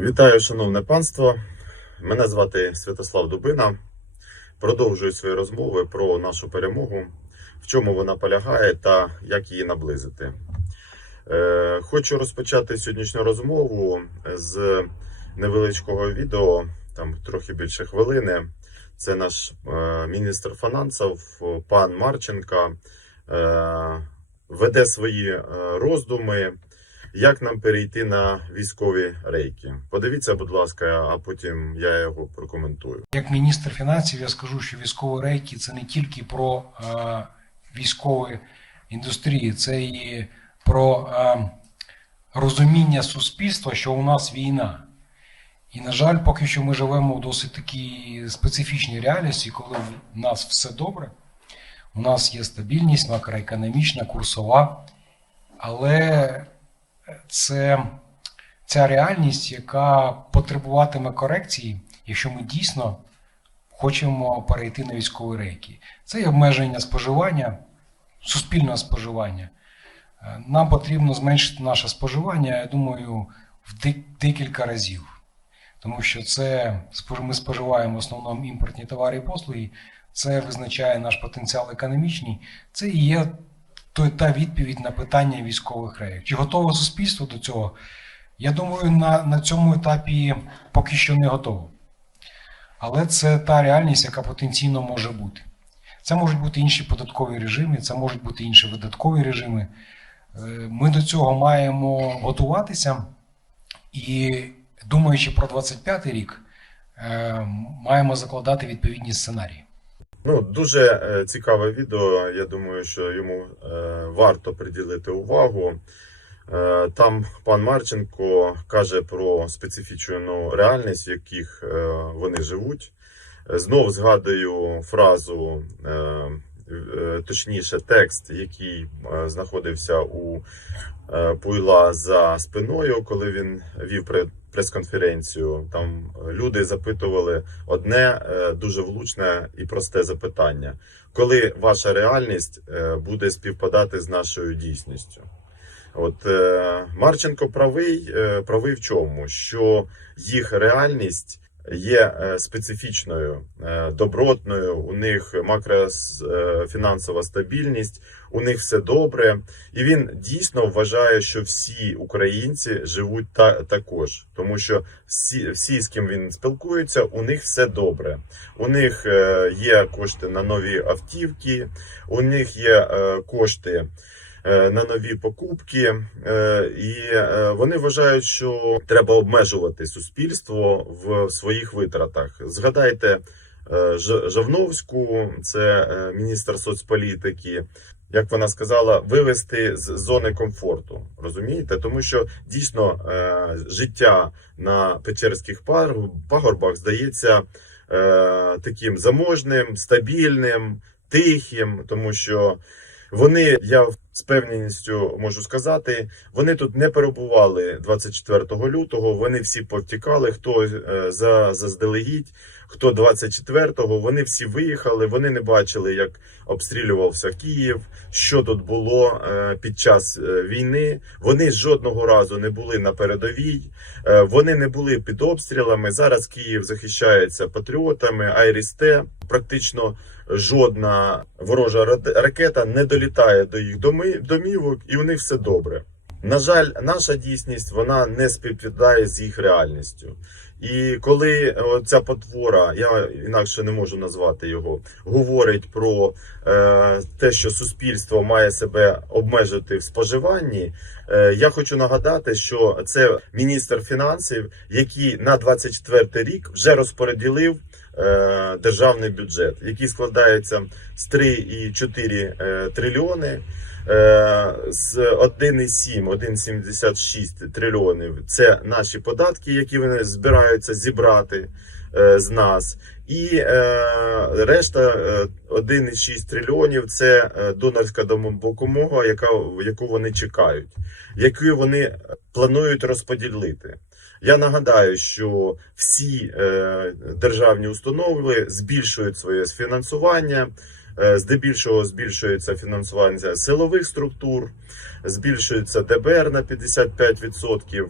Вітаю, шановне панство. Мене звати Святослав Дубина. Продовжую свої розмови про нашу перемогу, в чому вона полягає та як її наблизити. Е, Хочу розпочати сьогоднішню розмову з невеличкого відео, там трохи більше хвилини. Це наш е, міністр фінансів, пан Марченко, е, веде свої роздуми як нам перейти на військові рейки. Подивіться, будь ласка, а потім я його прокоментую. Як міністр фінансів, я скажу, що військові рейки це не тільки про е, військові індустрії, це і про е, розуміння суспільства, що у нас війна. І, на жаль, поки що ми живемо в досить такій специфічній реальності, коли в нас все добре. У нас є стабільність макроекономічна, курсова, але це ця реальність, яка потребуватиме корекції, якщо ми дійсно хочемо перейти на військові рейки. Це і обмеження споживання, суспільного споживання. Нам потрібно зменшити наше споживання, я думаю, в декілька разів. Тому що це ми споживаємо в основному імпортні товари і послуги, це визначає наш потенціал економічний. Це і є той, та відповідь на питання військових рейок. Чи готове суспільство до цього? Я думаю, на, на цьому етапі поки що не готово. Але це та реальність, яка потенційно може бути. Це можуть бути інші податкові режими, це можуть бути інші видаткові режими. Е, Ми до цього маємо готуватися і, думаючи про 25 рік, е, маємо закладати відповідні сценарії. Ну, дуже е, цікаве відео. Я думаю, що йому е, варто приділити увагу. Е, Там пан Марченко каже про специфічну реальність, в яких вони живуть. Знов згадую фразу, точніше, текст, який знаходився у Пуйла за спиною, коли він вів прес-конференцію. Там люди запитували одне е, дуже влучне і просте запитання: коли ваша реальність е, буде співпадати з нашою дійсністю? От е, Марченко правий, е, правий в чому? Що їх реальність є е, специфічною, е, добротною. У них макрофінансова стабільність, у них все добре, і він дійсно вважає, що всі українці живуть та також, тому що всі, всі, з ким він спілкується, у них все добре. У них е, є кошти на нові автівки, у них є е, кошти е, на нові покупки, е, і е, вони вважають, що треба обмежувати суспільство в своїх витратах. Згадайте е, Ж- Жовновську, це е, міністр соцполітики. Як вона сказала, вивести з зони комфорту, розумієте? Тому що дійсно е, життя на Печерських пагорбах здається е, таким заможним, стабільним, тихим, тому що вони, я з певністю можу сказати, вони тут не перебували 24 лютого. Вони всі повтікали. Хто е, за заздалегідь, хто 24-го, Вони всі виїхали. Вони не бачили, як обстрілювався Київ, що тут було е, під час е, війни. Вони жодного разу не були на передовій. Вони не були під обстрілами. Зараз Київ захищається патріотами. Айрісте практично жодна ворожа ракета не долітає до їх домівок, і у них все добре. На жаль, наша дійсність вона не співпадає з їх реальністю. І коли е, ця потвора, я інакше не можу назвати його, говорить про е, те, що суспільство має себе обмежити в споживанні, е, я хочу нагадати, що це міністр фінансів, який на 24 рік вже розподілив державний бюджет, який складається з 3,4 е, трильйони. Е, З 1,7, 1,76 трильйонів це наші податки, які вони збираються зібрати е, з нас, і е, решта е, 1,6 трильйонів це е, донорська допомога, яка яку вони чекають, яку вони планують розподілити. Я нагадаю, що всі е, державні установи збільшують своє фінансування. Е, Здебільшого збільшується фінансування силових структур, збільшується ДБР на 55%.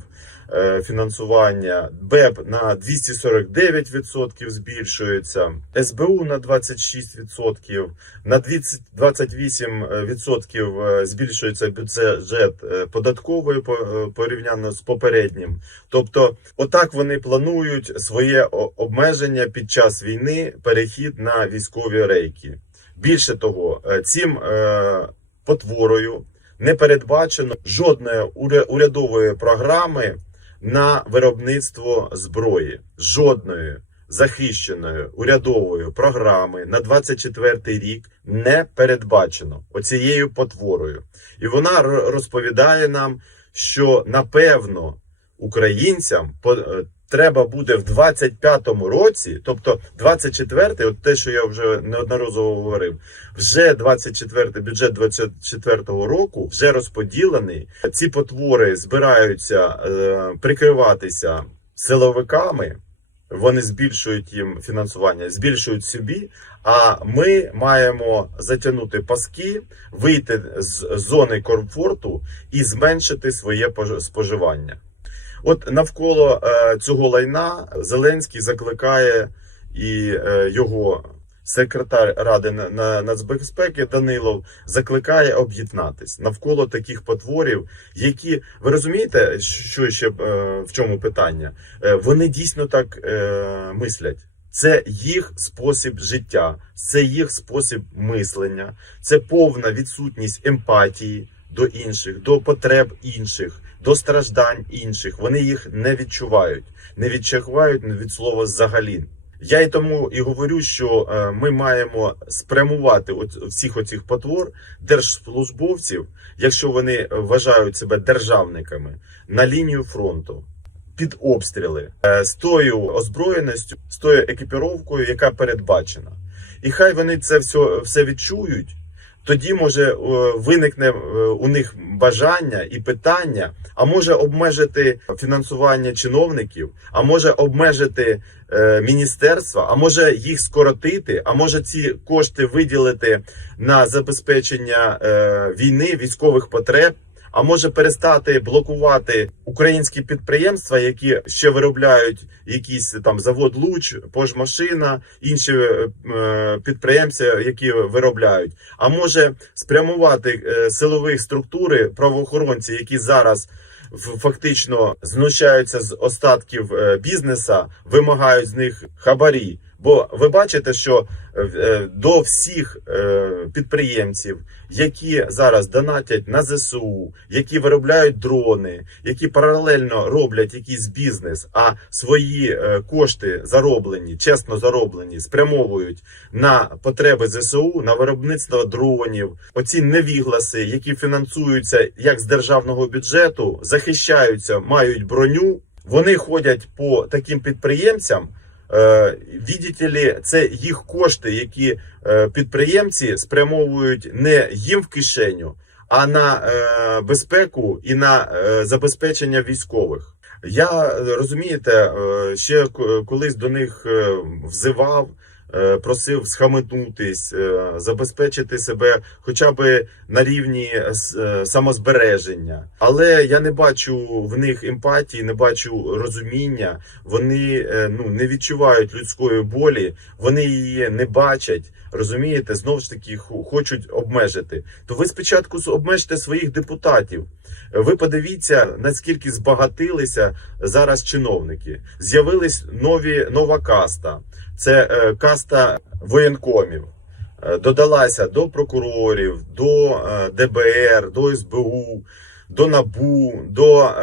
Е, фінансування, БЕП на 249% збільшується, СБУ на 26%, на 20 28% е, збільшується бюджет е, податкової по- порівняно з попереднім. Тобто, отак вони планують своє обмеження під час війни, перехід на військові рейки. Більше того, цим потворою не передбачено жодної уря- урядової програми на виробництво зброї, жодної захищеної урядової програми на 24 рік не передбачено оцією потворою. І вона розповідає нам, що напевно українцям е, треба буде в 25-му році, тобто 24-й, от те, що я вже неодноразово говорив, вже 24-й бюджет 24-го року вже розподілений. Ці потвори збираються е, прикриватися силовиками. Вони збільшують їм фінансування, збільшують собі. А ми маємо затягнути паски, вийти з зони комфорту і зменшити своє пож- споживання. От навколо е, цього лайна Зеленський закликає і е, його секретар Ради на- на- нацбезпеки Данилов закликає об'єднатись навколо таких потворів, які ви розумієте, що ще е, в чому питання? Вони дійсно так мислять. Це їх спосіб життя, це їх спосіб мислення, це повна відсутність емпатії до інших, до потреб інших, до страждань інших. Вони їх не відчувають, не відчувають від слова взагалі. Я й тому і говорю, що е, ми маємо спрямувати от всіх оцих потвор держслужбовців, якщо вони вважають себе державниками, на лінію фронту. Під обстріли е, з тою озброєністю, з тою екіпіровкою, яка передбачена, і хай вони це все, все відчують. Тоді може е, виникне е, у них бажання і питання, а може обмежити фінансування чиновників, а може обмежити е, міністерства, а може їх скоротити, а може ці кошти виділити на забезпечення війни, військових потреб. А може перестати блокувати українські підприємства, які ще виробляють якісь там завод Луч, пожмашина, інші е, е, підприємці, які виробляють. А може спрямувати е, силових структури правоохоронці, які зараз фактично знущаються з остатків е, бізнеса, вимагають з них хабарі. Бо ви бачите, що е, до всіх е, підприємців, які зараз донатять на ЗСУ, які виробляють дрони, які паралельно роблять якийсь бізнес, а свої е, кошти зароблені, чесно зароблені, спрямовують на потреби ЗСУ, на виробництво дронів. Оці невігласи, які фінансуються як з державного бюджету, захищаються, мають броню. Вони ходять по таким підприємцям. Е, Віддіте ли, це їх кошти, які е, підприємці спрямовують не їм в кишеню, а на е, безпеку і на забезпечення військових. Я розумієте, ще колись до них взивав, просив схаменутись, е, забезпечити себе хоча б на рівні е, е, самозбереження. Але я не бачу в них емпатії, не бачу розуміння. Вони е, ну не відчувають людської болі, вони її не бачать. Розумієте, знову ж таки хочуть обмежити. То ви спочатку обмежте своїх депутатів. Ви подивіться, наскільки збагатилися зараз чиновники. З'явились нові нова каста. Це е, каста воєнкомів. Е, Додалася до прокурорів, до е, ДБР, до СБУ, до НАБУ, до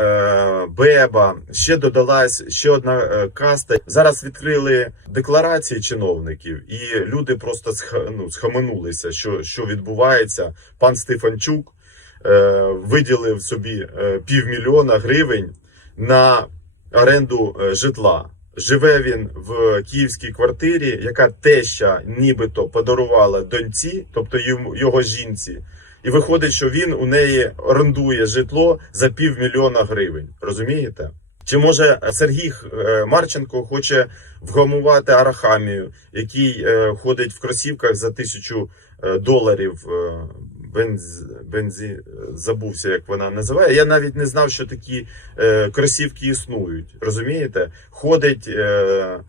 БЕБа. Ще додалась ще одна каста. Зараз відкрили декларації чиновників, і люди просто ну, схаменулися, що, що відбувається. Пан Стефанчук виділив собі півмільйона гривень на оренду житла. Живе він в київській квартирі, яка теща нібито подарувала доньці, тобто його жінці. І виходить, що він у неї орендує житло за півмільйона гривень. Розумієте? Чи може Сергій е, Марченко хоче вгамувати Арахамію, який е, ходить в кросівках за тисячу е, доларів бенз, бензі, забувся, як вона називає. Я навіть не знав, що такі е, кросівки існують. Розумієте? Ходить, е,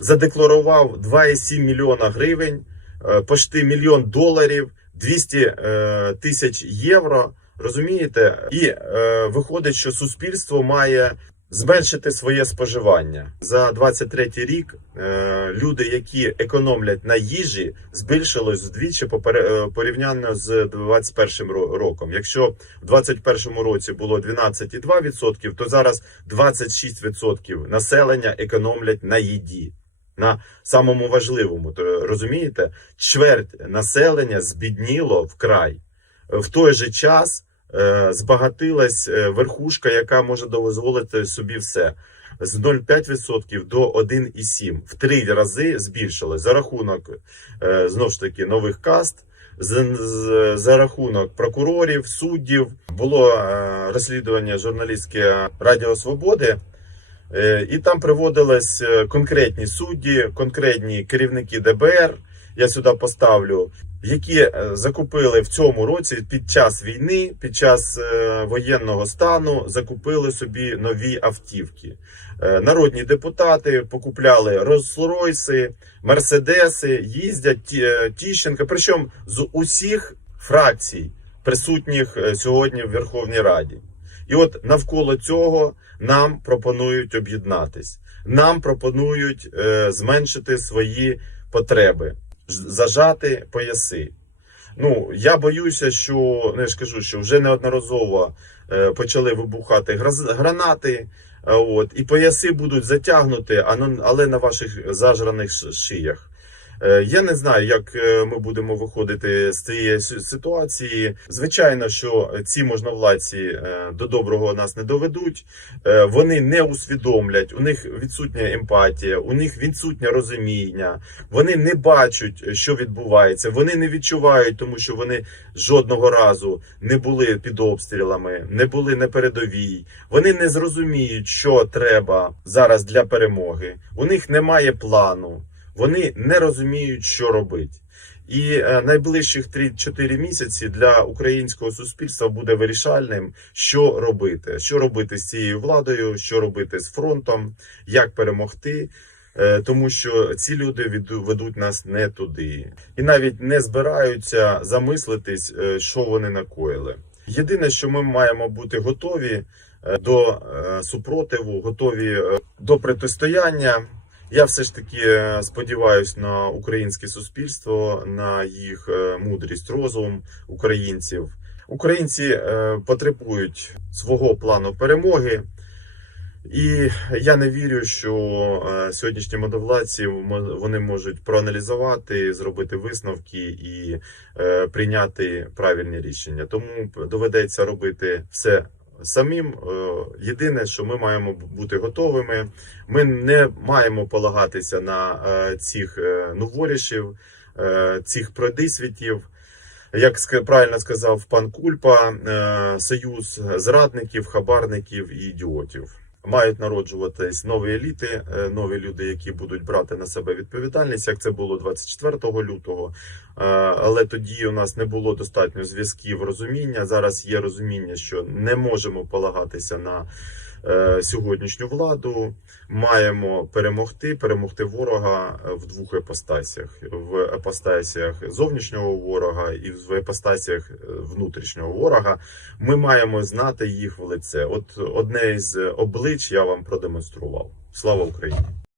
задекларував 2,7 мільйона гривень, е, почти мільйон доларів, 200 е, тисяч євро. Розумієте? І е, виходить, що суспільство має зменшити своє споживання за 23 рік. Е, люди, які економлять на їжі, збільшилось вдвічі е, порівняно з 21 ро- роком. Якщо в 21 році було 12,2%, то зараз 26% населення економлять на їді. На самому важливому, то розумієте, чверть населення збідніло вкрай. В той же час збагатилась е, верхушка, яка може дозволити собі все. З 0,5% до 1,7%. В три рази збільшилось за рахунок е, знову ж таки нових каст, за рахунок прокурорів, суддів. Було е, розслідування журналістське Радіо Свободи. Е, І там приводились е, конкретні судді, конкретні керівники ДБР. Я сюди поставлю, які е, закупили в цьому році під час війни, під час е, воєнного стану, закупили собі нові автівки. Е, Народні депутати покупляли Rolls-Royce, Мерседеси, їздять Ті- Тіщенка, причому з усіх фракцій, присутніх сьогодні в Верховній Раді. І от навколо цього нам пропонують об'єднатись. Нам пропонують е, зменшити свої потреби, зажати пояси. Ну, я боюся, що не ж кажу, що вже неодноразово е, почали вибухати гранати. е, От, і пояси будуть затягнути, але на ваших зажраних шиях. Е, Я не знаю, як е, ми будемо виходити з цієї ситуації. Звичайно, що ці можновладці е, до доброго нас не доведуть. Вони не усвідомлять, у них відсутня емпатія, у них відсутнє розуміння. Вони не бачать, що відбувається. Вони не відчувають, тому що вони жодного разу не були під обстрілами, не були на передовій. Вони не зрозуміють, що треба зараз для перемоги. У них немає плану. Вони не розуміють, що робити. І е, найближчих 3-4 місяці для українського суспільства буде вирішальним, що робити, що робити з цією владою, що робити з фронтом, як перемогти. Е, Тому що ці люди ведуть нас не туди, і навіть не збираються замислитись, е, що вони накоїли. Єдине, що ми маємо бути готові до супротиву, готові до протистояння. Я все ж таки е, сподіваюся на українське суспільство, на їх е, мудрість, розум українців. Українці е, потребують свого плану перемоги. І я не вірю, що сьогоднішні модовладці мо- вони можуть проаналізувати, зробити висновки і прийняти правильні рішення. Тому доведеться робити все самим. Е, Єдине, що ми маємо бути готовими. Ми не маємо полагатися на е, цих е, новорішів, цих продисвітів. Як правильно сказав пан Кульпа, союз зрадників, хабарників і ідіотів. Мають народжуватись нові еліти, е, нові люди, які будуть брати на себе відповідальність, як це було 24 лютого. Е, Але тоді у нас не було достатньо зв'язків, розуміння. Зараз є розуміння, що не можемо полагатися на сьогоднішню владу. Маємо перемогти, перемогти ворога в двох епостасіях: в епостасіях зовнішнього ворога і в епостасіях е, внутрішнього ворога. Ми маємо знати їх в лице. От одне із облич я вам продемонстрував. Слава Україні!